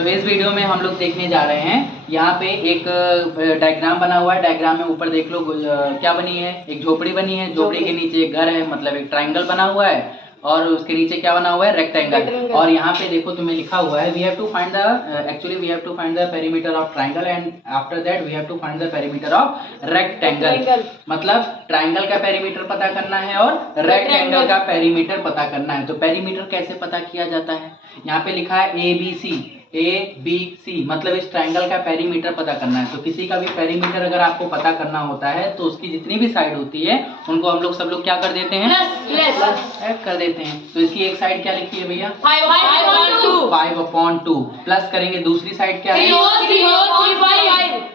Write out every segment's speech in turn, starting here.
तो इस वीडियो में हम लोग देखने जा रहे हैं, यहाँ पे एक डायग्राम बना हुआ है। डायग्राम में ऊपर देख लो क्या बनी है, एक झोपड़ी बनी है। झोपड़ी के नीचे एक घर है, मतलब एक ट्रायंगल बना हुआ है, और उसके नीचे क्या बना हुआ है, रेक्टेंगल। और यहाँ पे देखो तुम्हें लिखा हुआ है, we have to find the perimeter of triangle and after that we have to find the perimeter of rectangle. मतलब ट्रायंगल का पेरीमीटर पता करना है और रेक्टेंगल का पेरीमीटर पता करना है। तो पेरीमीटर कैसे पता किया जाता है, यहाँ पे लिखा है ABC, मतलब इस ट्रायंगल का पेरीमीटर पता करना है। तो किसी का भी पेरीमीटर अगर आपको पता करना होता है तो उसकी जितनी भी साइड होती है उनको हम लोग सब लोग क्या कर देते हैं, प्लस ऐड कर देते हैं। तो इसकी एक साइड क्या लिखी है भैया, 5/2। प्लस करेंगे दूसरी साइड क्या है,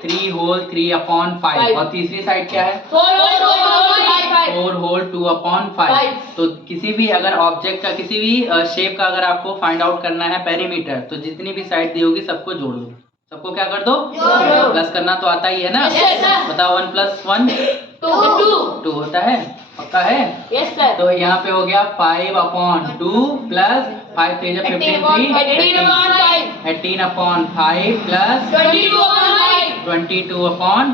3 होल 3/5। और तीसरी साइड क्या है, 4 होल 2/5। तो किसी भी अगर ऑब्जेक्ट का, किसी भी शेप का अगर आपको फाइंड आउट करना है पेरीमीटर, तो जितनी भी साइड दी होगी सबको जोड़ दो। सबको क्या कर दो, प्लस करना तो आता ही है ना। बताओ 1 + 1 2 होता है, पक्का है। Yes sir. तो यहाँ पे हो गया 5/2 प्लस 5 3 15 18/5 प्लस 22/5।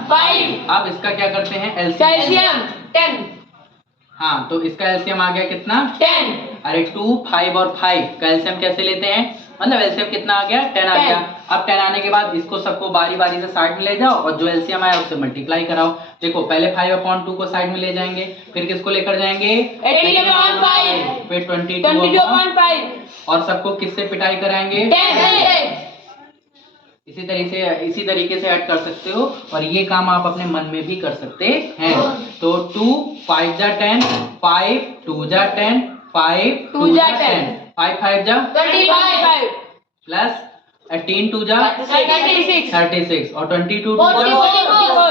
अब इसका क्या करते हैं, एलसीएम 10। हाँ, तो इसका एलसीएम आ गया कितना, 10। अरे 2 5 और 5 का एलसीएम कैसे लेते हैं, मतलब एलसीएम कितना आ गया, 10 आ गया। अब 10 आने के बाद इसको सबको बारी बारी से साइड में ले जाओ और जो एलसीएम आया उससे मल्टीप्लाई कराओ। देखो पहले 5/2 को साइड में ले जाएंगे, फिर किसको लेकर जाएंगे, 18/5, फिर 22/5 और सबको किससे पिटाई कराएंगे, 10। इसी तरीके से ऐड कर सकते हो, और ये काम आप अपने मन में भी कर सकते हैं। तो 2 5 जा 10, 5 2 जा 10, 5 2 जा 10, 5 5 जा 25 प्लस 18 2 जा 36 और 22 2 जा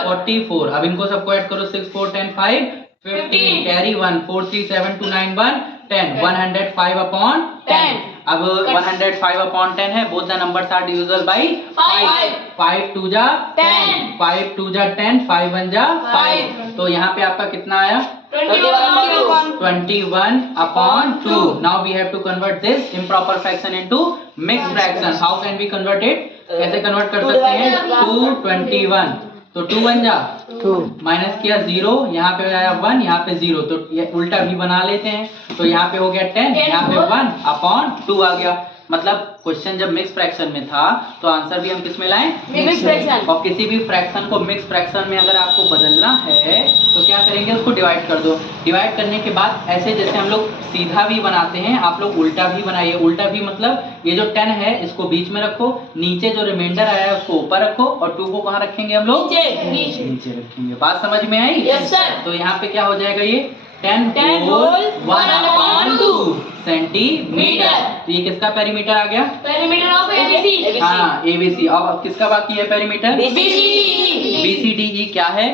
44। अब इनको सबको ऐड करो, 6 4 10 5 15 कैरी 1 4 3 7 2 9 1 10 105/10। अब 105/10 है, both the numbers are divisible by 5। 5 2 जा 10, 5 2 जा 10, 5 1 जा 5। तो यहाँ पे आपका कितना आया, 21/2। Now we have to convert this improper fraction into mixed fraction. How can we convert it? कैसे कन्वर्ट कर सकते हैं, 221। तो 2 1 जा 2, माइनस किया 0, यहाँ पे आया 1, यहाँ पे 0, तो ये उल्टा भी बना लेते हैं। तो यहाँ पे हो गया 10, यहाँ पे 1/2 आ गया। मतलब क्वेश्चन जब मिक्स फ्रैक्शन में था तो आंसर भी हम किस में लाएं, मिक्स फ्रैक्शन। और किसी भी फ्रैक्शन को मिक्स फ्रैक्शन में अगर आपको बदलना है तो क्या करेंगे, उसको डिवाइड कर दो। डिवाइड करने के बाद ऐसे जैसे हम लोग सीधा भी बनाते हैं, आप लोग उल्टा भी बनाइए। उल्टा भी मतलब ये जो 10 है इसको बीच में रखो, नीचे जो रिमाइंडर आया है उसको ऊपर रखो, और 2 को कहाँ रखेंगे हम लोग, नीचे रखेंगे। बात समझ में आई? Yes sir. तो यहाँ पे क्या हो जाएगा, ये 10 होल 1/2 सेंटीमीटर। तो ये किसका पेरीमीटर आ गया, पेरीमीटर ऑफ एबीसी। हाँ एबीसी। अब किसका बाकी है पेरीमीटर, बीसीडीई क्या है,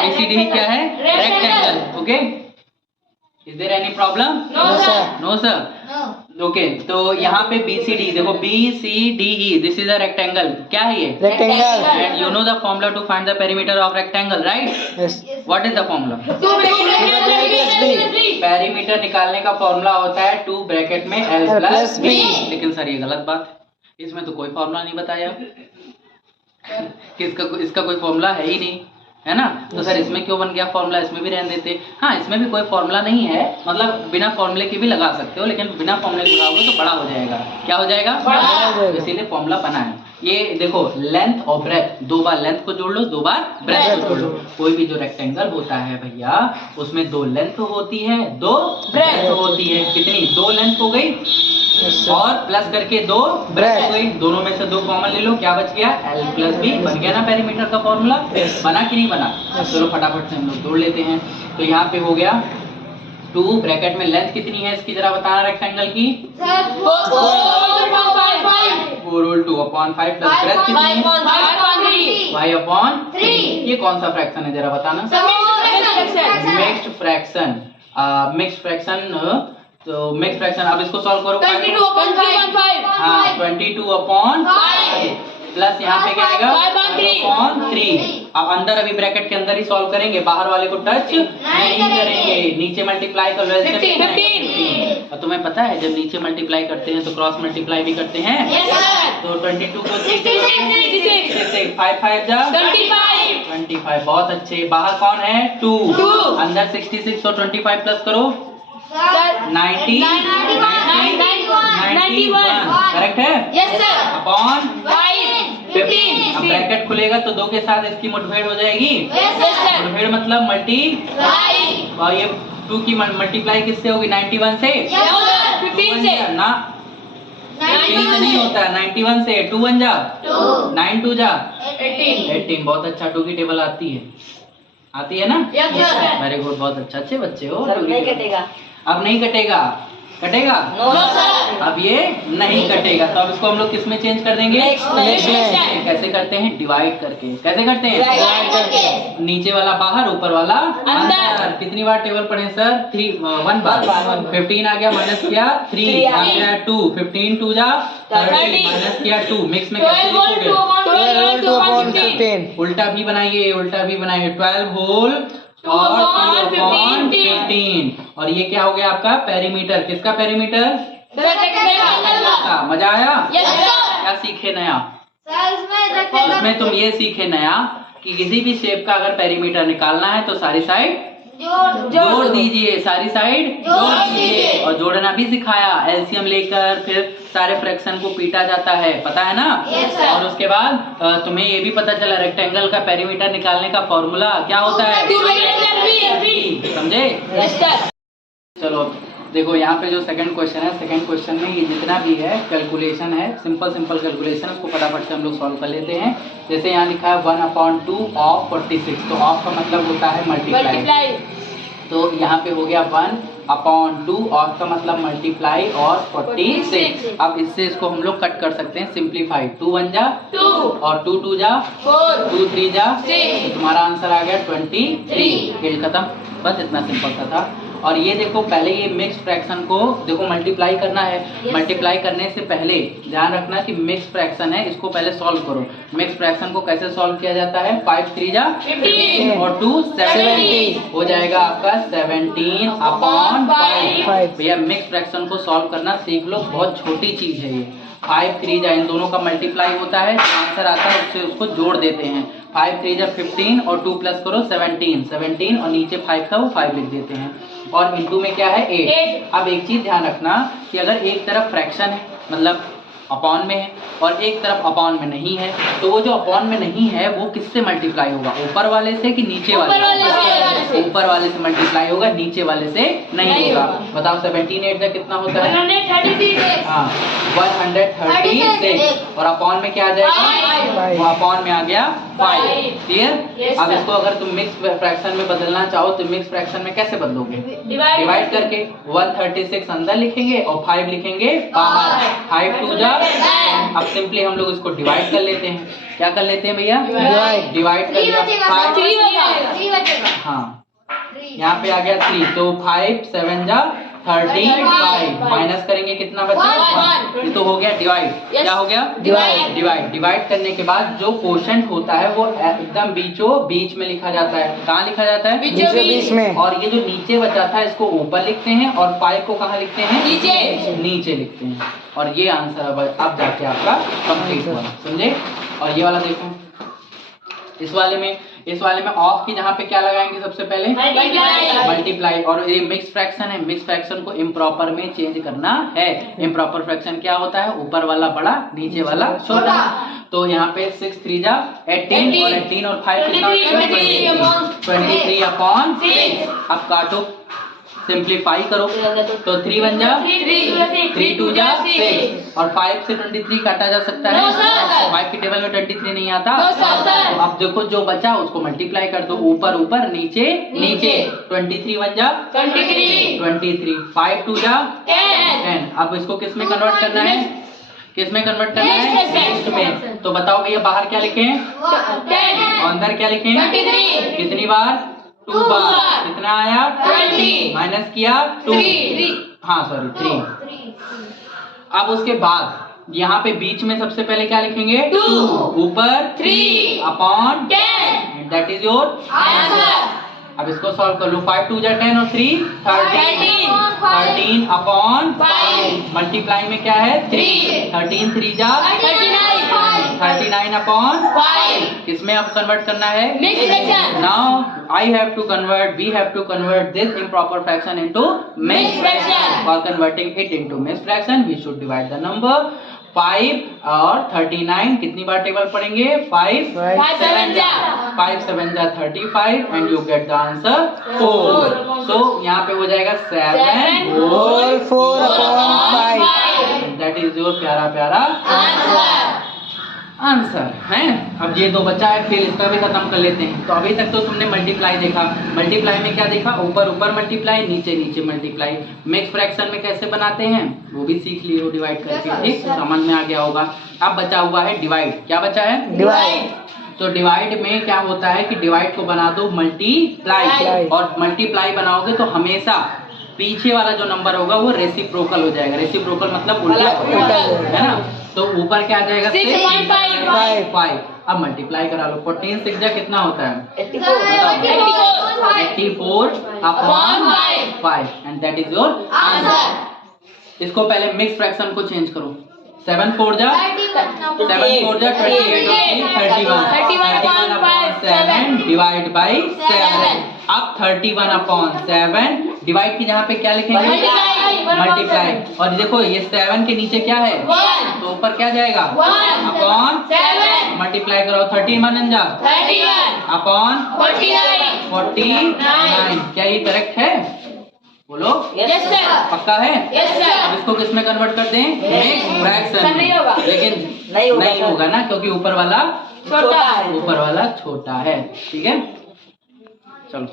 बीसीडीई क्या है, rectangle. Okay, is there any problem, no sir. Okay, तो यहाँ पे BCD देखो, BCDE this is a rectangle. क्या है ये, rectangle. And you know the formula to find the perimeter of rectangle, right? Yes. What is the formula, 2 perimeter निकालने का formula होता है 2 ब्रैकेट में L प्लस B। लेकिन सर ये गलत बात है, इसमें तो कोई फॉर्मूला नहीं बताया कि इसका कोई फॉर्मूला है ही नहीं, है ना। तो सर इसमें क्यों बन गया फॉर्मूला, इसमें भी रहने देते। हाँ, इसमें भी कोई फॉर्मूला नहीं है, मतलब बिना फॉर्मूले के भी लगा सकते हो, लेकिन बिना फॉर्मूले के लगाओगे तो बड़ा हो जाएगा। क्या हो जाएगा, बड़ा। इसीलिए फॉर्मूला बना है। ये देखो लेंथ और ब्रेथ, 2 बार लेंथ को जोड़ लो, 2 बार ब्रेथ को जोड़ लो। कोई भी जो रेक्टेंगल होता है भैया, उसमें 2 लेंथ होती है, 2 ब्रेथ होती है। कितनी, 2 लेंथ हो गई और प्लस करके 2 ब्रेथ हो गई। दोनों में से 2 कॉमन ले लो, क्या बच गया, L प्लस B। बन गया ना पेरीमीटर का फॉर्मूला, बना कि नहीं बना। चलो फटाफट से हम लोग जोड़ लेते हैं। तो यहाँ पे हो गया 2 ब्रैकेट में लेंथ कितनी है इसकी जरा बताना, रेक्टेंगल की 4 होल 2/5 प्लस ब्रेथ कितनी है 5/3। ये कौन सा फ्रैक्शन है जरा बताना, मिक्स्ड फ्रैक्शन। मिक्स्ड फ्रैक्शन, तो मिक्स फ्रैक्शन। अब इसको सॉल्व करो, 22/5। हाँ 22/5 प्लस यहाँ पे क्या आएगा 5/3। अब अंदर अभी ब्रैकेट के अंदर ही सॉल्व करेंगे, बाहर वाले को टच नहीं करेंगे। नीचे मल्टीप्लाई कर लो, 15। और तुम्हें पता है जब नीचे मल्टीप्लाई करते हैं तो क्रॉस मल्टीप्लाई भी करते हैं। Yes, sir. तो 22 को 66. 5 5 जा 25. 25। बहुत अच्छे। बाहर कौन है? 2। Two. अंदर 66 और 25 प्लस करो। Sir. 90 91। करेक्ट है? Yes, sir. अपॉन 5. 15. अब ब्रैकेट खुलेगा तो 2 के साथ इसकी मुठभेड़ हो जाएगी। Yes, sir. मुठभेड़ मतलब मल्टी, 5. और ये 2 की मल्टीप्लाई किससे होगी? 91 से। Yes, sir. 15 से। ना 15 से नहीं होता, 91 से। 2 1 जा 2. 9 2 जा 18. 18। बहुत अच्छा। 2 की टेबल आती है, आती है ना? Yes, sir. वेरी गुड, बहुत अच्छा। अच्छे बच्चे हो। सर नहीं कटेगा। अब नहीं कटेगा। कटेगा? No, sir. अब ये नहीं कटेगा, तो अब इसको हम लोग किस में चेंज कर देंगे? Next में। कैसे करते हैं? डिवाइड करके। कैसे करते हैं? Divide करके। नीचे वाला बाहर, ऊपर वाला अंदर। कितनी बार टेबल पढ़े सर? 1 बार। 15 आ गया, माइनस किया 3 आ गया 2। 15 2 जा 30 माइनस किया 2। मिक्स में कैसे 12 लिखोगे? 2 upon 15. उल्टा भी बनाइए, उल्टा भी बनाइए। 12 होल और 2 upon 15। और ये क्या हो गया आपका? पेरीमीटर। किसका पेरीमीटर? का। मजा आया? Yes, sir. क्या सीखे नया? उसमें तुम ये सीखे नया कि किसी भी शेप का अगर पेरीमीटर निकालना है तो सारी साइड जोड़ दीजिए। सारी साइड जोड़ दीजिए। और जोड़ना भी सिखाया। एलसीएम लेकर फिर सारे फ्रैक्शन को पीटा जाता है, पता है ना? Yes, sir. और उसके बाद तुम्हें ये भी पता चला रेक्टेंगल का पेरीमीटर निकालने का फॉर्मूला क्या होता है? समझे? Yes, sir. चलो देखो यहाँ पे जो सेकंड क्वेश्चन है, सेकंड क्वेश्चन में ये जितना भी है कैलकुलेशन है, सिंपल कैलकुलेशन, उसको फटाफट से हम लोग सॉल्व कर लेते हैं। जैसे यहाँ लिखा है 1/2 ऑफ 46। तो ऑफ का मतलब होता है मल्टीप्लाई। Multiply. तो यहाँ पे हो गया 1/2, ऑफ का मतलब मल्टीप्लाई और 46। अब इससे इसको हम लोग कट कर सकते हैं, सिंप्लीफाई। 2 1 जा 2. और 2 2 जा 4. 2 3 जा 6. तो तुम्हारा आंसर आ गया 23। खेल खत्म। बस इतना सिंपल सा था। और ये देखो पहले ये मिक्स फ्रैक्शन को देखो मल्टीप्लाई करना है। मल्टीप्लाई करने से पहले ध्यान रखना कि मिक्स फ्रैक्शन है, इसको पहले सॉल्व करो। मिक्स फ्रैक्शन को कैसे सॉल्व किया जाता है? 5 3 जा 15 और 2 70 हो जाएगा आपका 17 अपॉन 5। भैया मिक्स फ्रैक्शन को सॉल्व करना सीख लो, बहुत छोटी चीज है ये। 5 3 जा इन दोनों का मल्टीप्लाई होता है, आंसर आता है उससे उसको जोड़ देते हैं। 5 3 जा 15 और 2 प्लस करो 17 और नीचे 5 था वो 5 लिख देते हैं। और इनटू में क्या है? 8। अब एक चीज ध्यान रखना कि अगर एक तरफ फ्रैक्शन है मतलब अपॉन में है और एक तरफ अपॉन में नहीं है, तो वो जो अपॉन में नहीं है वो किससे मल्टीप्लाई होगा? ऊपर वाले से कि नीचे वाले से? ऊपर वाले से मल्टीप्लाई होगा, नीचे वाले से नहीं होगा। बताओ 17 8 जा कितना होता है? 136. हाँ 136। और अपॉन में क्या आ जाएगा? वो अपॉन में आ गया 5। क्लियर? Yes, अब sir. इसको अगर तुम मिक्स फ्रैक्शन में बदलना चाहो तो मिक्स फ्रैक्शन में कैसे बदलोगे? डिवाइड करके 136 अंदर लिखेंगे और 5 लिखेंगे बाहर। 5 2 जा। अब सिंपली हम लोग इसको डिवाइड कर लेते हैं। क्या कर लेते हैं भैया? डिवाइड कर लिया। 5 हाँ यहाँ पे आ गया 3, तो 5 7 जा 35 माइनस करेंगे कितना बचा? 1। ये तो हो गया डिवाइड। क्या हो गया? डिवाइड करने के बाद जो कोशेंट होता है वो एकदम बीचों बीच में लिखा जाता है। कहाँ लिखा जाता है? बीचों बीच में। और ये जो नीचे बचा था इसको ऊपर लिखते हैं और 5 को कहाँ लिखते हैं? नीचे लिखते हैं। और ये आंसर अब जाके आपका कंप्लीट हुआ, समझे? और ये वाला देखो, इस वाले में ऑफ की जहाँ पे क्या लगाएंगे सबसे पहले? मल्टीप्लाई। और ये मिक्स फ्रैक्शन है, मिक्स फ्रैक्शन को इम्प्रॉपर में चेंज करना है। इम्प्रॉपर फ्रैक्शन क्या होता है? ऊपर वाला बड़ा, नीचे वाला छोटा। तो यहाँ पे 6 3 जा 18 और 18 और 5 कितना? 23 अपॉन 6। अब काटो, सिंप्लीफाई करो तो 3 1 जा 3 2 जा 6 और 5 से 23 काटा जा सकता है? 5 की टेबल में 23 नहीं आता। तो अब देखो जो बचा उसको मल्टीप्लाई कर दो, ऊपर नीचे 23 1 जा 23 5 2 जा 10। अब इसको किस में कन्वर्ट करना है? किस में कन्वर्ट करना है? नेक्स्ट में। तो बताओ भैया बाहर क्या लिखे हैं? 10 और अंदर क्या लिखे हैं? 23। कितनी बार? 2 बार। कितना आया? 20 माइनस किया 2। हाँ सॉरी 3। अब उसके बाद यहाँ पे बीच में सबसे पहले क्या लिखेंगे? 2 ऊपर 3 upon 10। That is your answer. अब इसको सॉल्व कर लो। 5 2 10 और 3 13 13 अपॉन 5 मल्टीप्लाई में क्या है 3 13 3 जा 39 अपॉन 5 इसमें अब कन्वर्ट करना है Mixed fraction. Now we have to convert this improper fraction into mixed fraction. For converting it into mixed fraction we should divide the number 5 और 39 कितनी बार टेबल पढ़ेंगे 5 7 जा 35 and you get the answer 4। So यहाँ पे हो जाएगा 7 whole 4 upon 5। That is your प्यारा प्यारा आंसर है। अब ये दो बचा है, फिर इसका भी खत्म कर लेते हैं। तो अभी तक तो तुमने मल्टीप्लाई देखा, मल्टीप्लाई में क्या देखा, ऊपर ऊपर मल्टीप्लाई, नीचे नीचे मल्टीप्लाई। मिक्स फ्रैक्शन में कैसे बनाते हैं वो भी सीख लिए हो डिवाइड करके, ठीक, समझ में आ गया होगा। अब बचा हुआ है डिवाइड। क्या बचा है डिवाइड। तो डिवाइड में क्या होता है कि डिवाइड को बना दो मल्टीप्लाई, और मल्टीप्लाई बनाओगे तो हमेशा पीछे वाला जो नंबर होगा वो रेसिप्रोकल हो जाएगा। रेसिप्रोकल मतलब उल्टा है ना। तो ऊपर क्या आ जाएगा 6.5। अब मल्टीप्लाई करा लो। 14 6 जा कितना होता है 84 upon 5 and that is your answer. इसको पहले मिक्स फ्रैक्शन को चेंज करो। 7 4 जा 28 31 अपॉन 7 डिवाइड बाई 7। अब 31 अपॉन 7 डिवाइड की जहाँ पे क्या लिखेंगे मल्टीप्लाई। और देखो ये 7 के नीचे क्या है तो ऊपर क्या जाएगा अपॉन मल्टीप्लाई करो। 31 जा अपॉन 49। क्या ये करेक्ट है बोलो पक्का है। अब इसको किस में कन्वर्ट कर दें मिक्स फ्रैक्शन। लेकिन नहीं होगा ना क्योंकि ऊपर वाला छोटा है। ठीक है चलो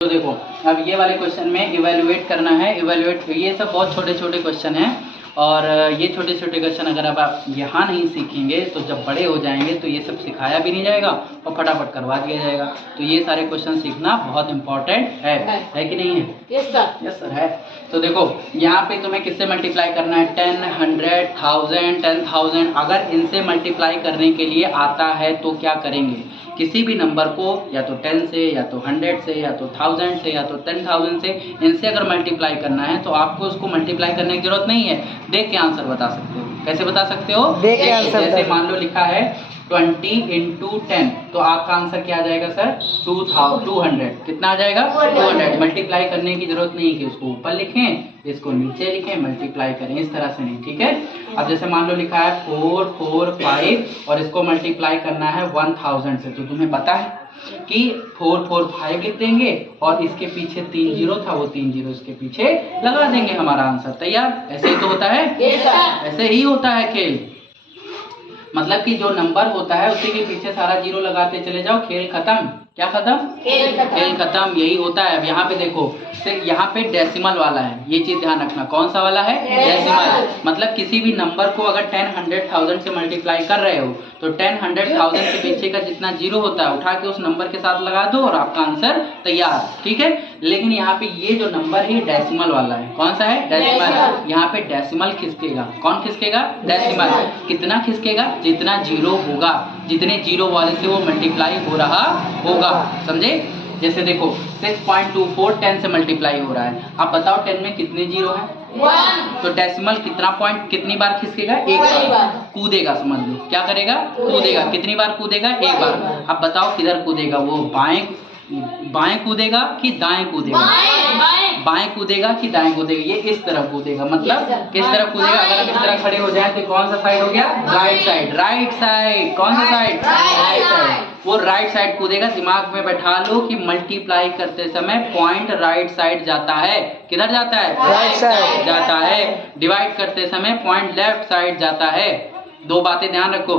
तो देखो अब ये वाले क्वेश्चन में इवेल्युएट करना है। इवेल्युएट ये सब बहुत छोटे छोटे क्वेश्चन हैं और ये छोटे छोटे क्वेश्चन अगर आप यहाँ नहीं सीखेंगे तो जब बड़े हो जाएंगे तो ये सब सिखाया भी नहीं जाएगा और फटाफट करवा दिया जाएगा। तो ये सारे क्वेश्चन सीखना बहुत इंपॉर्टेंट है कि नहीं है? यस सर है। तो देखो यहाँ पे तुम्हें किससे मल्टीप्लाई करना है 10 100 1000 10,000। अगर इनसे मल्टीप्लाई करने के लिए आता है तो क्या करेंगे, किसी भी नंबर को या तो 10 से या तो 100 से या तो 1000 से या तो 10,000 से इनसे अगर मल्टीप्लाई करना है तो आपको उसको मल्टीप्लाई करने की जरूरत नहीं है, देख के आंसर बता सकते हो। कैसे बता सकते हो? देख के आंसर। जैसे मान लो लिखा है 20 into 10 तो आपका आंसर क्या आ जाएगा सर 200। कितना आ जाएगा 200। मल्टीप्लाई करने की जरूरत नहीं है कि उसको ऊपर लिखें इसको नीचे लिखें मल्टीप्लाई करें, इस तरह से नहीं। ठीक है। अब जैसे मान लो लिखा है 4 4 5 और इसको मल्टीप्लाई करना है 1000 से, तो तुम्हें पता है कि 4 4 5 लिख देंगे और इसके पीछे 3 0 था वो 3 0 इसके पीछे लगा देंगे, हमारा आंसर तैयार। ऐसे ही तो होता है, ऐसे ही होता है खेल। मतलब कि जो नंबर होता है उसी के पीछे सारा जीरो लगाते चले जाओ, खेल खत्म। क्या खत्म? खेल खत्म। यही होता है। अब यहाँ पे देखो यहाँ पे डेसिमल वाला है, ये चीज ध्यान रखना। कौन सा वाला है? डेसिमल। मतलब किसी भी नंबर को अगर 10 100 1000 से मल्टीप्लाई कर रहे हो तो 10 100 1000 के पीछे का जितना जीरो होता है उठा के उस नंबर के साथ लगा दो और आपका आंसर तैयार। ठीक है। लेकिन यहाँ पे ये जो नंबर है डेसिमल वाला है। कौन सा है? डेसिमल। यहाँ पे डेसिमल खिसकेगा। कौन खिसकेगा? डेसिमल। कितना खिसकेगा? जितना जीरो होगा, जितने जीरो वाले से वो मल्टीप्लाई हो रहा होगा, समझे? जैसे देखो 6.24 10 से मल्टीप्लाई हो रहा है। आप बताओ 10 में कितने जीरो है? 1। तो डेसिमल कितना पॉइंट कितनी बार खिसकेगा? एक बार। कूदेगा, समझ लो। क्या करेगा? कूदेगा। कितनी बार कूदेगा? एक बार। अब बताओ किधर कूदेगा वो? बाएं कूदेगा कि दाएं कूदेगा? बाएं कूदेगा कि दाएं कूदेगा? ये इस तरफ कूदेगा। मतलब किस तरफ कूदेगा? अगर हम इस तरह खड़े हो जाए तो कौन सा साइड हो गया? Right side. Right side. कौन सा साइड? Right side. वो राइट साइड कूदेगा। दिमाग में बैठा लो कि मल्टीप्लाई करते समय पॉइंट राइट साइड जाता है। किधर जाता है? राइट साइड जाता है। डिवाइड करते समय पॉइंट लेफ्ट साइड जाता है। दो बातें ध्यान रखो,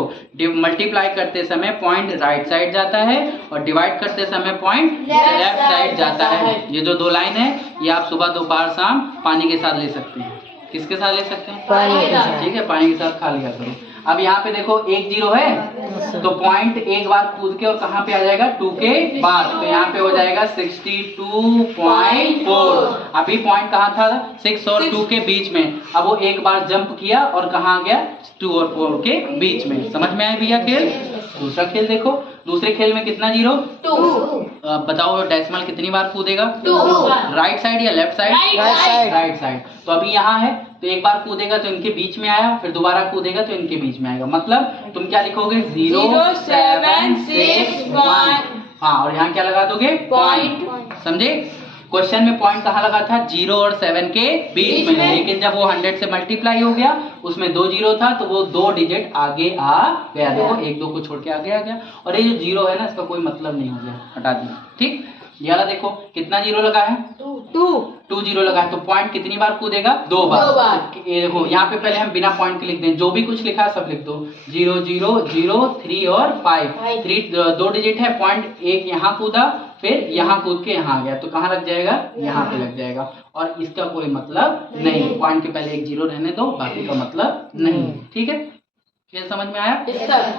मल्टीप्लाई करते समय पॉइंट राइट साइड जाता है और डिवाइड करते समय पॉइंट लेफ्ट साइड जाता है। ये जो दो लाइन है ये आप सुबह दोपहर शाम पानी के साथ ले सकते हैं। किसके साथ ले सकते हैं? पानी के साथ। ठीक है, पानी के साथ खा लिया करो। अब यहाँ पे देखो एक जीरो है, तो पॉइंट एक बार कूद के और कहाँ पे आ जाएगा 2 के बाद, तो यहाँ पे हो जाएगा 62.4। अभी पॉइंट कहाँ था 6 और 2 के बीच में, अब वो एक बार जंप किया और कहाँ आ गया 2 और 4 के बीच में। समझ में आया भैया खेल? दूसरा खेल देखो, दूसरे खेल में कितना जीरो? 2 बताओ डेसिमल कितनी बार कूदेगा? 2 राइट साइड या left side? Right side. Right side. तो अभी यहाँ है तो एक बार कूदेगा तो इनके बीच में आया, फिर दोबारा कूदेगा तो इनके बीच में आएगा। मतलब तुम क्या लिखोगे 0 7 6 1। हाँ, और यहाँ क्या लगा दोगे? पॉइंट। समझे? क्वेश्चन में पॉइंट कहाँ लगा था? 0 और 7 के बीच में, लेकिन जब वो 100 से मल्टीप्लाई हो गया उसमें 2 जीरो था तो वो 2 डिजिट आगे आ गया। देखो 1 2 को छोड़ के आगे आ गया, और ये जो जीरो है ना इसका कोई मतलब नहीं हो गया, हटा दिया। ठीक, ये वाला देखो कितना जीरो लगा है? 2 जीरो लगा है, तो पॉइंट कितनी बार कूदेगा? 2 बार। ये देखो यहाँ पे पहले हम बिना पॉइंट के लिख दें, जो भी कुछ लिखा है सब लिख दो। 0 0 0 3 और 5। 3 2 डिजिट है, पॉइंट एक यहाँ कूदा, फिर यहाँ कूद के यहाँ आ गया, तो कहाँ लग जाएगा? यहाँ पे लग जाएगा। और इसका कोई मतलब नहीं, पॉइंट के पहले एक जीरो रहने दो, बाकी का मतलब नहीं। ठीक है, खेल समझ में आया?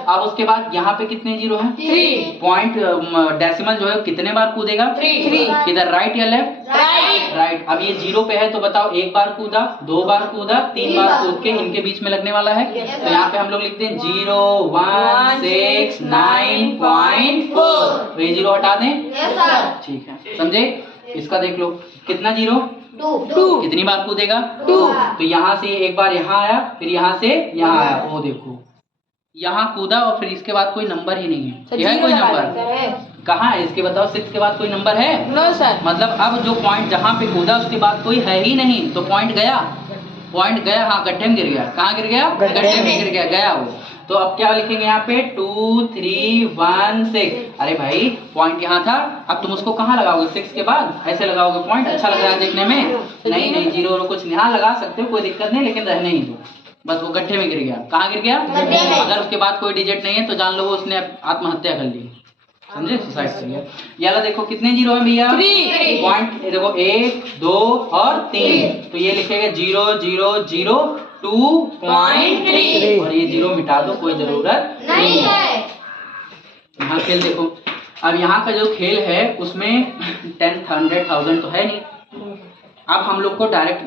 अब उसके बाद यहाँ पे कितने जीरो हैं? 3। पॉइंट डेसिमल जो है कितने बार कूदेगा? 3। किधर, राइट या लेफ्ट? राइट। अब ये जीरो पे है तो बताओ, एक बार कूदा, 2 बार कूदा, 3 बार कूद के इनके बीच में लगने वाला है। तो यहाँ पे हम लोग लिखते हैं 0.169.4। तो ये जीरो हटा दें। ठीक है, समझे? इसका देख लो कितना जीरो? 2 कितनी बार कूदेगा? 2। तो यहाँ से एक बार यहाँ आया, फिर यहाँ से यहाँ आया, वो देखो यहाँ कूदा और फिर इसके बाद कोई नंबर ही नहीं है। यह है कोई नंबर? कहाँ है इसके? बताओ 6 के बाद कोई नंबर है? No sir. मतलब अब जो पॉइंट जहाँ पे कूदा उसके बाद कोई है ही नहीं, तो पॉइंट गया। पॉइंट गया, हाँ गड्ढे में गिर गया। कहाँ गिर गया? गड्ढे में गिर गया, गया वो। तो अब क्या लिखेंगे यहाँ पे? 2 3 1 6। अरे भाई पॉइंट यहाँ था, अब तुम उसको कहाँ लगाओगे? 6 के बाद ऐसे लगाओगे पॉइंट? अच्छा लग रहा है देखने में? नहीं नहीं, जीरो और कुछ यहाँ लगा सकते हो, कोई दिक्कत नहीं, लेकिन रहने ही दो। बस वो गड्ढे में गिर गया। कहाँ गिर गया? अगर उसके बाद कोई डिजिट नहीं है तो जान लो वो उसने आत्महत्या कर ली। समझे? सुसाइड कर लिया। ये वाला देखो कितने जीरो है भैया? 3। पॉइंट देखो 1 2 और 3, तो ये लिखेगा 0 0 0 2.3, और ये जीरो मिटा दो, कोई जरूरत नहीं है। यहाँ खेल देखो, अब यहाँ का जो खेल है उसमें 10 100,000 तो है नहीं। अब हम लोग डायरेक्ट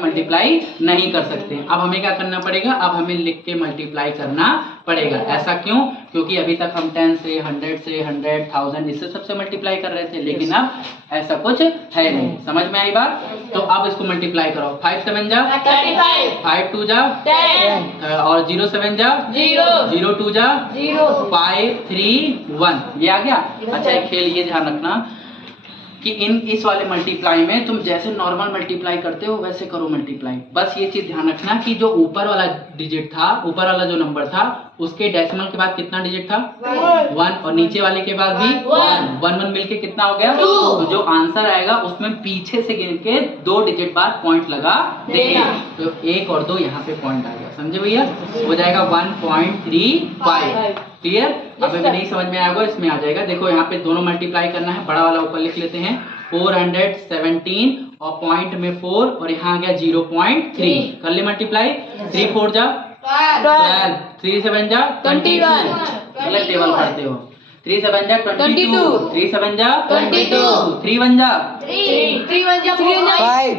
मल्टीप्लाई नहीं कर सकते। अब हमें क्या करना पड़ेगा? अब हमें लिख के मल्टीप्लाई करना पड़ेगा। ऐसा क्यों? क्योंकि अभी तक हम 10 से 100 से 100,000 इससे सबसे मल्टीप्लाई कर रहे थे, लेकिन अब ऐसा कुछ है नहीं। समझ में आई बात? तो अब इसको मल्टीप्लाई करो। 5 7 जा 35, 5 2 जा 10, और 0 7 जा 0, 0 2 जा 0, 5 3 1। ये आ गया। अच्छा एक खेल ये ध्यान रखना कि इस वाले मल्टीप्लाई में तुम जैसे नॉर्मल मल्टीप्लाई करते हो वैसे करो मल्टीप्लाई। बस ये चीज ध्यान रखना कि जो ऊपर वाला डिजिट था, ऊपर वाला जो नंबर था, उसके डेसिमल के बाद कितना डिजिट था? 1, और नीचे वाले के बाद भी 1 1 मिलके कितना हो गया? 2। तो जो आंसर आएगा उसमें पीछे से गिन के 2 डिजिट बाद पॉइंट लगा देंगे, तो 1 और 2 यहाँ पे पॉइंट आ गया। समझे भैया? हो जाएगा 1.35। क्लियर? अब अभी नहीं समझ में आएगा, इसमें आ जाएगा। देखो यहाँ पे दोनों मल्टीप्लाई करना है, बड़ा वाला ऊपर लिख लेते हैं 417 और पॉइंट में 4 और यहाँ आ गया 0.3। कर ले मल्टीप्लाई। 3 4 जा 12, 3 7 जा 21। गलत टेबल पढ़ते हो। 3 7 जा 22, 3 7 जा 22, 3 1 जा 3 1 जा 5,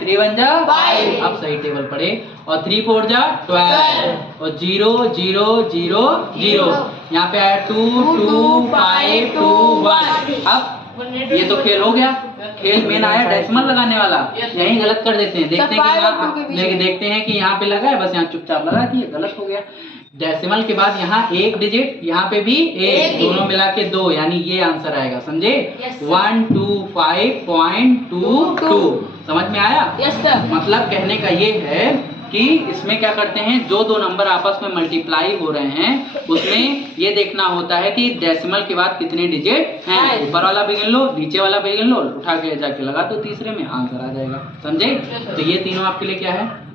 3 1 जा 5। अब सही टेबल पढ़े। और 3 4 जा 12 और 0 0 0 0। यहाँ पे आया 2 2 5 2 1। अब ये तो खेल हो गया। खेल मेन आया डेसिमल लगाने वाला, यहीं गलत कर देते हैं। देखते हैं कि यहाँ पे लगा है, बस यहाँ चुपचाप लगा दिए, गलत हो गया। डेसिमल के बाद यहाँ एक डिजिट, यहाँ पे भी एक, दोनों मिला के 2, यानी ये आंसर आएगा। समझे? 125.22। समझ में आया? Yes sir. मतलब कहने का ये है कि इसमें क्या करते हैं, जो दो नंबर आपस में मल्टीप्लाई हो रहे हैं उसमें ये देखना होता है कि डेसिमल के बाद कितने डिजिट हैं। ऊपर वाला भी गिन लो, नीचे वाला भी गिन लो, उठा के जाके लगा दो तीसरे में, आंसर आ जाएगा। समझे? तो ये तीनों आपके लिए क्या है?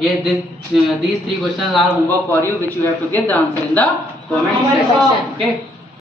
ये these 3 questions are homework for you which you have to get the answer in the comment section. Okay.